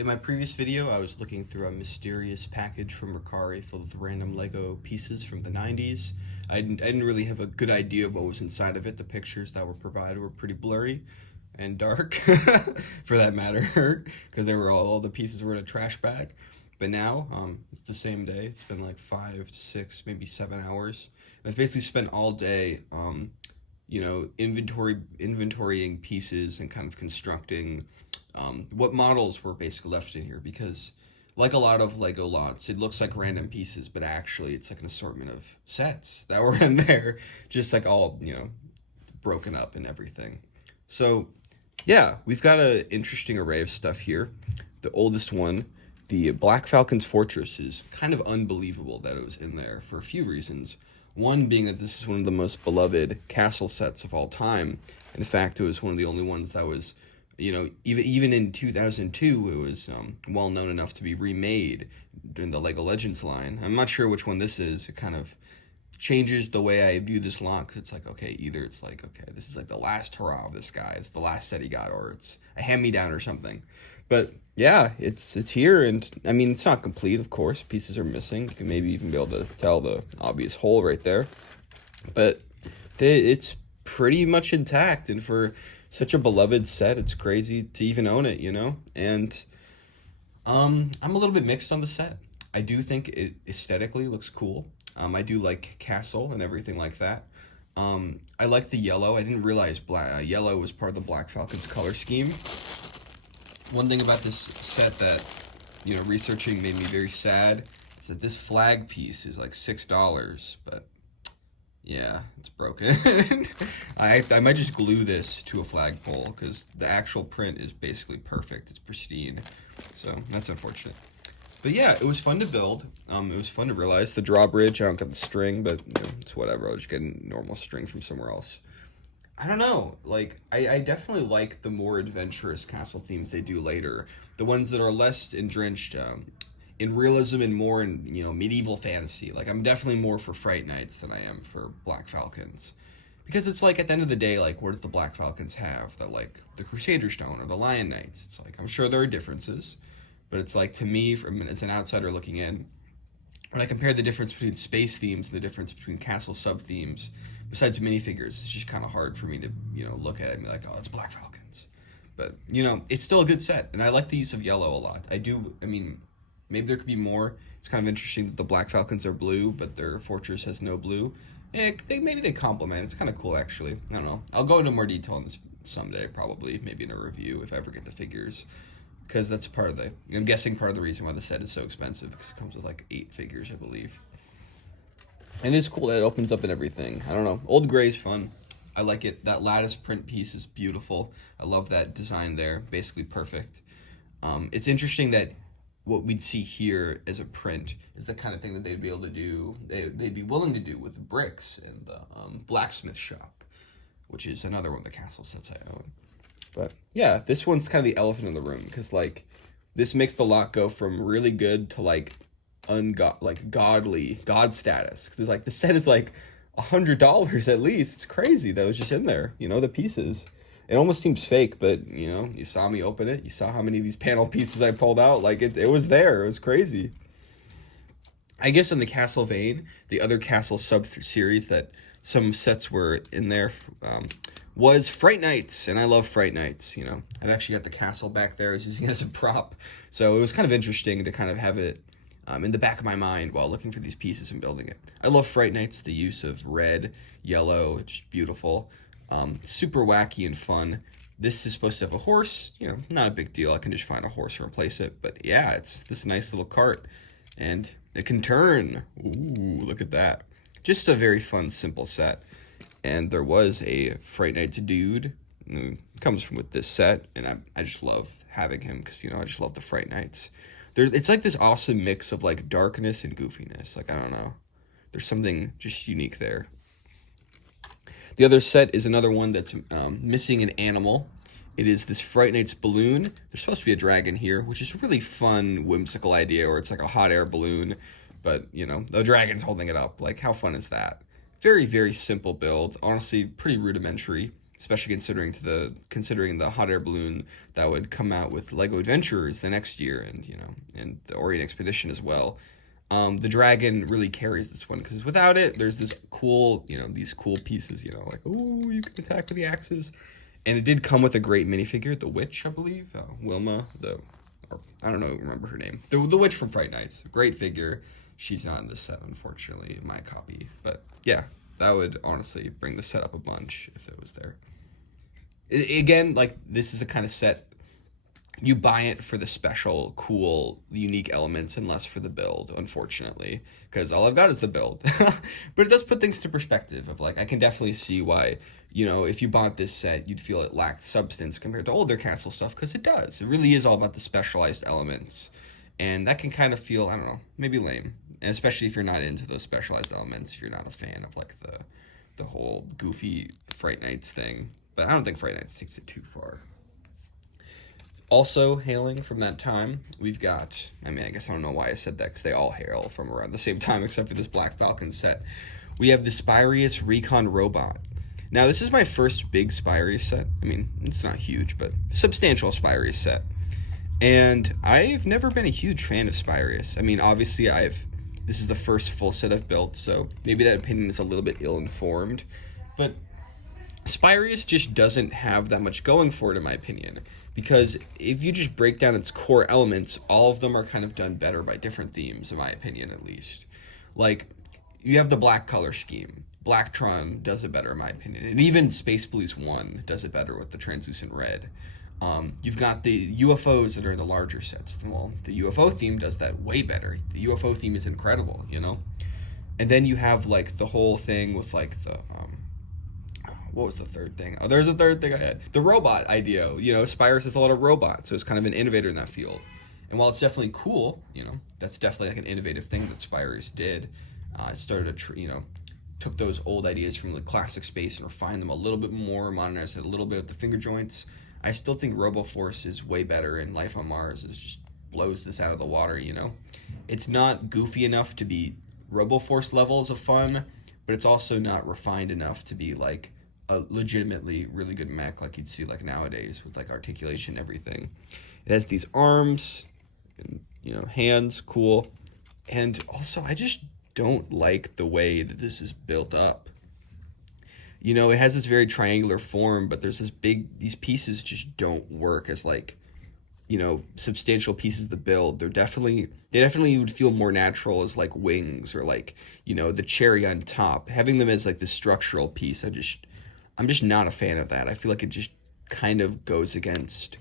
In my previous video, I was looking through a mysterious package from Mercari filled with random Lego pieces from the 90s. I didn't really have a good idea of what was inside of it. The pictures that were provided were pretty blurry and dark, for that matter, because they were all the pieces were in a trash bag. But now, it's the same day. It's been like 5 to 6, maybe 7 hours. And I've basically spent all day, inventorying pieces and kind of constructing what models were basically left in here, because like a lot of Lego lots, it looks like random pieces, but actually it's like an assortment of sets that were in there, just like all, broken up and everything. So yeah, we've got an interesting array of stuff here. The oldest one, the Black Falcon's Fortress, is kind of unbelievable that it was in there for a few reasons. One being that this is one of the most beloved castle sets of all time. In fact, it was one of the only ones that was, even in 2002, it was well known enough to be remade in the Lego Legends line. I'm not sure which one this is. It kind of changes the way I view this lot, because it's like, okay, either it's like, okay, this is like the last hurrah of this guy, it's the last set he got, or it's a hand-me-down or something. But yeah, it's here, and I mean, it's not complete, of course. Pieces are missing. You can maybe even be able to tell the obvious hole right there, but it's pretty much intact, and for such a beloved set, it's crazy to even own it, And I'm a little bit mixed on the set. I do think it aesthetically looks cool. I do like castle and everything like that. I like the yellow. I didn't realize yellow was part of the Black Falcon's color scheme. One thing about this set that, researching made me very sad is that this flag piece is like $6, but yeah, it's broken. I might just glue this to a flagpole, because the actual print is basically perfect. It's pristine, so that's unfortunate. But yeah, it was fun to build. It was fun to realize the drawbridge. I don't get the string, but it's whatever. I'll just get a normal string from somewhere else. I don't know. Like, I definitely like the more adventurous castle themes they do later. The ones that are less entrenched in realism and more in, medieval fantasy. Like, I'm definitely more for Fright Nights than I am for Black Falcons. Because it's like, at the end of the day, like, what does the Black Falcons have that, like, the Crusader Stone or the Lion Knights? It's like, I'm sure there are differences. But it's like, to me, as an outsider looking in, when I compare the difference between space themes and the difference between castle sub-themes, besides minifigures, it's just kind of hard for me to, look at it and be like, oh, it's Black Falcons. But, it's still a good set, and I like the use of yellow a lot. Maybe there could be more. It's kind of interesting that the Black Falcons are blue, but their fortress has no blue. Maybe they complement. It's kind of cool, actually. I don't know. I'll go into more detail on this someday, probably, maybe in a review if I ever get the figures. Because that's I'm guessing part of the reason why the set is so expensive, because it comes with like 8 figures, I believe. And it's cool that it opens up and everything. I don't know. Old gray is fun. I like it. That lattice print piece is beautiful. I love that design there. Basically perfect. It's interesting that what we'd see here as a print is the kind of thing that they'd be able to do, they'd be willing to do with the bricks in the blacksmith shop, which is another one of the castle sets I own. But yeah, this one's kind of the elephant in the room, because like this makes the lot go from really good to like godly god status. Because like the set is like $100 at least. It's crazy that it was just in there. The pieces. It almost seems fake, but you saw me open it. You saw how many of these panel pieces I pulled out. Like it was there. It was crazy. I guess in the castle vein, the other castle sub-series that some sets were in there was Fright Nights, and I love Fright Nights. I've actually got the castle back there. I was using it as a prop, so it was kind of interesting to kind of have it in the back of my mind while looking for these pieces and building it. I love Fright Nights, the use of red, yellow, it's just beautiful, super wacky and fun. This is supposed to have a horse, not a big deal. I can just find a horse and replace it, but yeah, it's this nice little cart, and it can turn. Ooh, look at that. Just a very fun, simple set. And there was a Fright Nights dude who comes from with this set, and I just love having him, because I just love the Fright Nights. It's like this awesome mix of like darkness and goofiness. Like, I don't know, there's something just unique there. The other set is another one that's missing an animal. It is this Fright Nights balloon. There's supposed to be a dragon here, which is a really fun, whimsical idea, where it's like a hot air balloon, but the dragon's holding it up. Like, how fun is that? Very, very simple build. Honestly, pretty rudimentary. especially considering the hot air balloon that would come out with Lego Adventurers the next year, and and the Orient Expedition as well. The dragon really carries this one because without it, there's this cool, these cool pieces, like, oh, you can attack with the axes. And it did come with a great minifigure, the witch, I believe, Wilma, or I don't know, remember her name, the witch from Fright Nights. Great figure. She's not in this set, unfortunately, in my copy. But yeah, that would honestly bring the set up a bunch if it was there. Again, like, this is a kind of set you buy it for the special, cool, unique elements and less for the build, unfortunately, because all I've got is the build. But it does put things into perspective of, like, I can definitely see why, if you bought this set, you'd feel it lacked substance compared to older castle stuff, because it does. It really is all about the specialized elements. And that can kind of feel, I don't know, maybe lame. And especially if you're not into those specialized elements, if you're not a fan of, like, the whole goofy Fright Nights thing. But I don't think Fright Nights takes it too far. Also hailing from that time, we've got, I guess I don't know why I said that, because they all hail from around the same time, except for this Black Falcon set. We have the Spyrius Recon Robot. Now, this is my first big Spyrius set. It's not huge, but substantial Spyrius set. And I've never been a huge fan of Spyrius. Obviously, this is the first full set I've built, so maybe that opinion is a little bit ill-informed. But Spyrius just doesn't have that much going for it, in my opinion. Because if you just break down its core elements, all of them are kind of done better by different themes, in my opinion, at least. Like, you have the black color scheme. Blacktron does it better, in my opinion. And even Space Police 1 does it better with the translucent red. You've got the UFOs that are in the larger sets. Well, the UFO theme does that way better. The UFO theme is incredible, And then you have, like, the whole thing with, like, the... what was the third thing? Oh, there's a third thing I had. The robot idea. Spyrius has a lot of robots, so it's kind of an innovator in that field. And while it's definitely cool, that's definitely like an innovative thing that Spyrius did. It started to, took those old ideas from the classic space and refined them a little bit more, modernized it a little bit with the finger joints. I still think RoboForce is way better, and Life on Mars just blows this out of the water, It's not goofy enough to be RoboForce levels of fun, but it's also not refined enough to be, like, a legitimately really good mech like you'd see, like, nowadays with, like, articulation and everything. It has these arms and, hands, cool. And also, I just don't like the way that this is built up. It has this very triangular form, but there's these pieces just don't work as, like, substantial pieces to build. They definitely would feel more natural as, like, wings or, like, the cherry on top. Having them as, like, the structural piece, I'm just not a fan of that. I feel like it just kind of goes against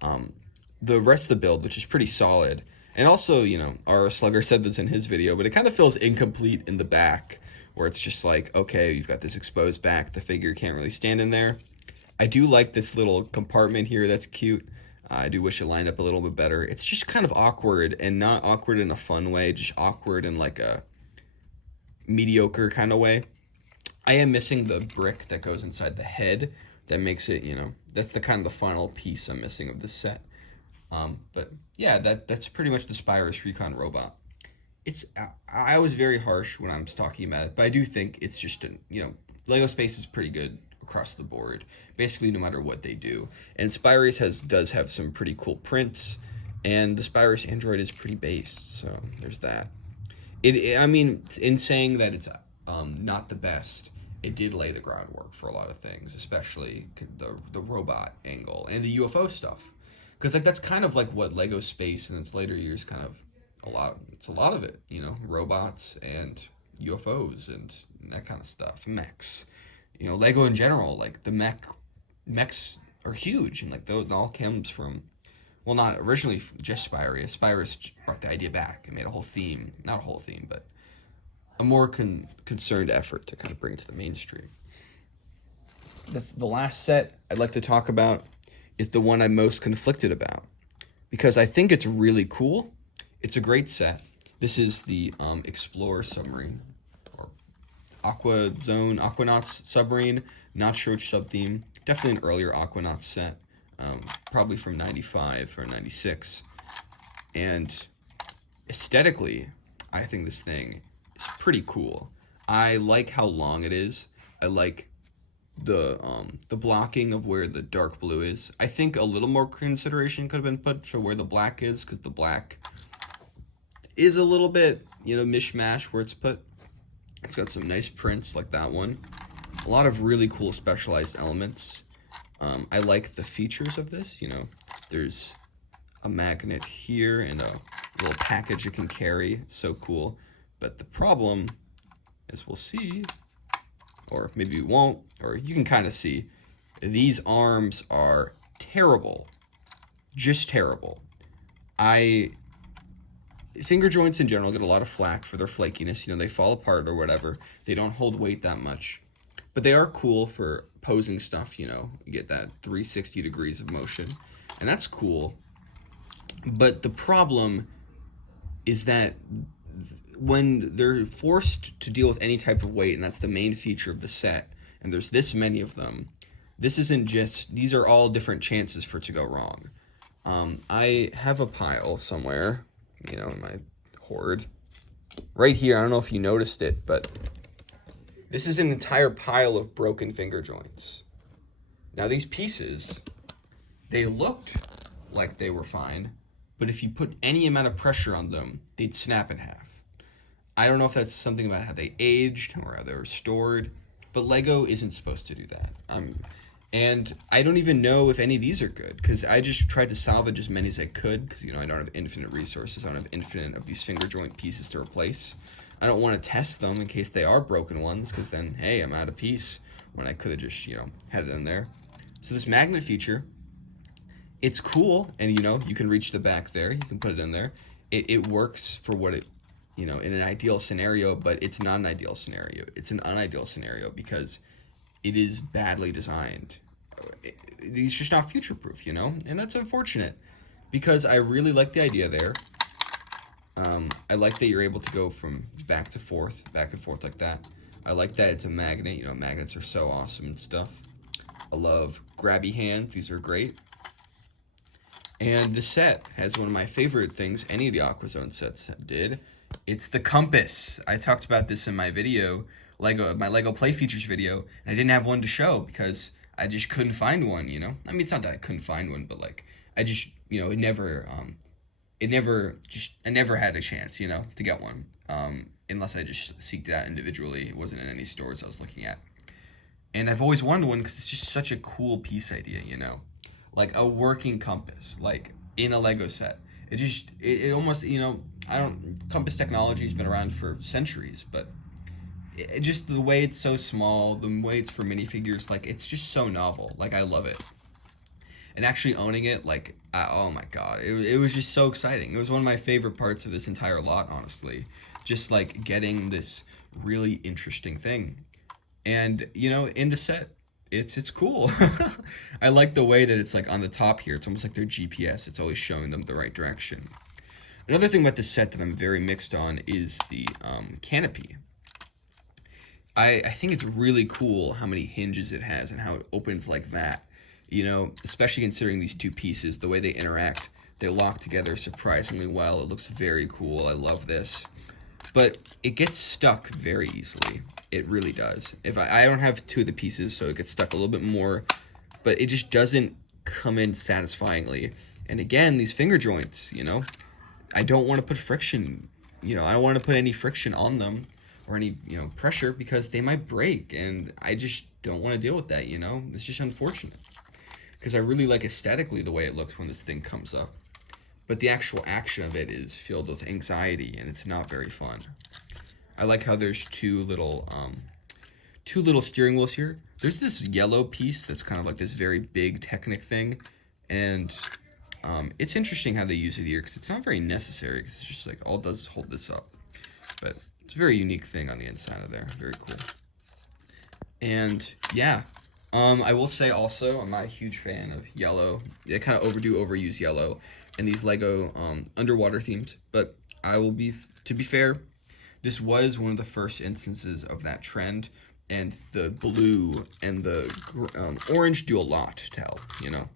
the rest of the build, which is pretty solid. And also, our Slugger said this in his video, but it kind of feels incomplete in the back, where it's just like, okay, you've got this exposed back, the figure can't really stand in there. I do like this little compartment here, that's cute. I do wish it lined up a little bit better. It's just kind of awkward, and not awkward in a fun way, just awkward in, like, a mediocre kind of way. I am missing the brick that goes inside the head that makes it, that's the kind of the final piece I'm missing of this set. But yeah, that's pretty much the Spyrius Recon Robot. I was very harsh when I was talking about it, but I do think it's just Lego Space is pretty good across the board, basically no matter what they do. And Spyrius does have some pretty cool prints, and the Spyrius Android is pretty based, so there's that. In saying that it's not the best, it did lay the groundwork for a lot of things, especially the robot angle and the UFO stuff. Because, like, that's kind of like what Lego Space in its later years it's a lot of it, robots and UFOs and that kind of stuff, mechs. Lego in general, like, the mechs are huge, and, like, those all comes from, well, not originally just Spyrius. Spyrius brought the idea back and made a whole theme, not a whole theme, but a more concerned effort to kind of bring it to the mainstream. The last set I'd like to talk about is the one I'm most conflicted about, because I think it's really cool. It's a great set. This is the Explorer submarine, or Aquanauts submarine. Not sure which sub-theme. Definitely an earlier Aquanauts set, probably from 95 or 96. And aesthetically, I think this thing is pretty cool. I like how long it is. I like the blocking of where the dark blue is. I think a little more consideration could have been put for where the black is, because the black is a little bit, you know, mishmash where it's put. It's got some nice prints like that one. A lot of really cool specialized elements. I like the features of this. You know, there's a magnet here and a little package it can carry. It's so cool. But the problem, as we'll see, or maybe we won't, or you can kind of see, these arms are terrible. Just terrible. Finger joints in general get a lot of flack for their flakiness. You know, they fall apart or whatever. They don't hold weight that much. But they are cool for posing stuff, you know. You get that 360 degrees of motion. And that's cool. But the problem is that when they're forced to deal with any type of weight, and that's the main feature of the set, and there's this many of them, this isn't just, these are all different chances for it to go wrong. I have a pile somewhere, you know, in my hoard. Right here, I don't know if you noticed it, but this is an entire pile of broken finger joints. Now these pieces, they looked like they were fine, but if you put any amount of pressure on them, they'd snap in half. I don't know if that's something about how they aged or how they were stored, but Lego isn't supposed to do that. And I don't even know if any of these are good, because I just tried to salvage as many as I could, because, you know, I don't have infinite resources. I don't have infinite of these finger joint pieces to replace. I don't want to test them in case they are broken ones, because then, hey, I'm out of piece, when I could have just, you know, had it in there. So this magnet feature, it's cool, and, you know, you can reach the back there. You can put it in there. It works for what it, you know, in an ideal scenario, but it's not an ideal scenario. It's an unideal scenario, because it is badly designed. It's just not future-proof, you know? And that's unfortunate, because I really like the idea there. I like that you're able to go from back and forth like that. I like that it's a magnet. You know, magnets are so awesome and stuff. I love grabby hands. These are great. And the set has one of my favorite things any of the AquaZone sets did. It's the compass. I talked about this in my video, my Lego Play Features video, and I didn't have one to show because I just couldn't find one, you know? I mean, it's not that I couldn't find one, but, like, I just, you know, I never had a chance, you know, to get one, unless I just seeked it out individually. It wasn't in any stores I was looking at. And I've always wanted one because it's just such a cool piece idea, you know? Like, a working compass, like, in a Lego set. It almost, you know, compass technology has been around for centuries, but just the way it's so small, the way it's for minifigures, like, it's just so novel. Like, I love it. And actually owning it, like, oh my god, it was just so exciting. It was one of my favorite parts of this entire lot, honestly. Just, like, getting this really interesting thing. And, you know, in the set, it's cool. I like the way that it's, like, on the top here. It's almost like their GPS. It's always showing them the right direction. Another thing about the set that I'm very mixed on is the canopy. I think it's really cool how many hinges it has and how it opens like that. You know, especially considering these two pieces, the way they interact, they lock together surprisingly well. It looks very cool. I love this. But it gets stuck very easily. It really does. If I don't have two of the pieces, so it gets stuck a little bit more, but it just doesn't come in satisfyingly. And again, these finger joints, you know, I don't want to put friction, you know, I don't want to put any friction on them or any, you know, pressure, because they might break, and I just don't want to deal with that, you know. It's just unfortunate, because I really like aesthetically the way it looks when this thing comes up, but the actual action of it is filled with anxiety, and it's not very fun. I like how there's two little steering wheels here. There's this yellow piece that's kind of like this very big Technic thing, and it's interesting how they use it here, because it's not very necessary, because it's just like all it does is hold this up, but it's a very unique thing on the inside of there. Very cool. And yeah, I will say also, I'm not a huge fan of yellow. They kind of overuse yellow in these Lego underwater themes, but to be fair, this was one of the first instances of that trend, and the blue and the orange do a lot to help, you know.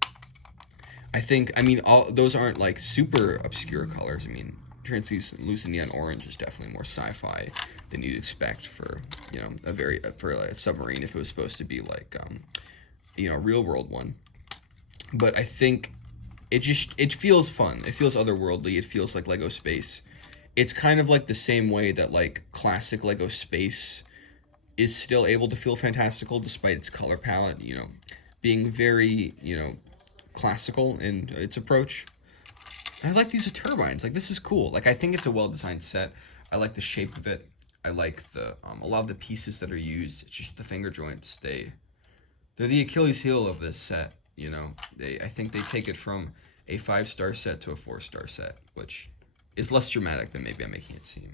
I mean, all those aren't like super obscure colors. I mean, translucent neon orange is definitely more sci-fi than you'd expect for, you know, for like a submarine if it was supposed to be like, you know, a real world one. But I think it feels fun. It feels otherworldly. It feels like Lego Space. It's kind of like the same way that like classic Lego Space is still able to feel fantastical despite its color palette, you know, being very, you know, classical in its approach. I like these turbines. Like, this is cool. Like, I think it's a well-designed set. I like the shape of it. I like the a lot of the pieces that are used. It's just the finger joints. They're the Achilles heel of this set. You know, I think they take it from a 5-star set to a 4-star set, which is less dramatic than maybe I'm making it seem.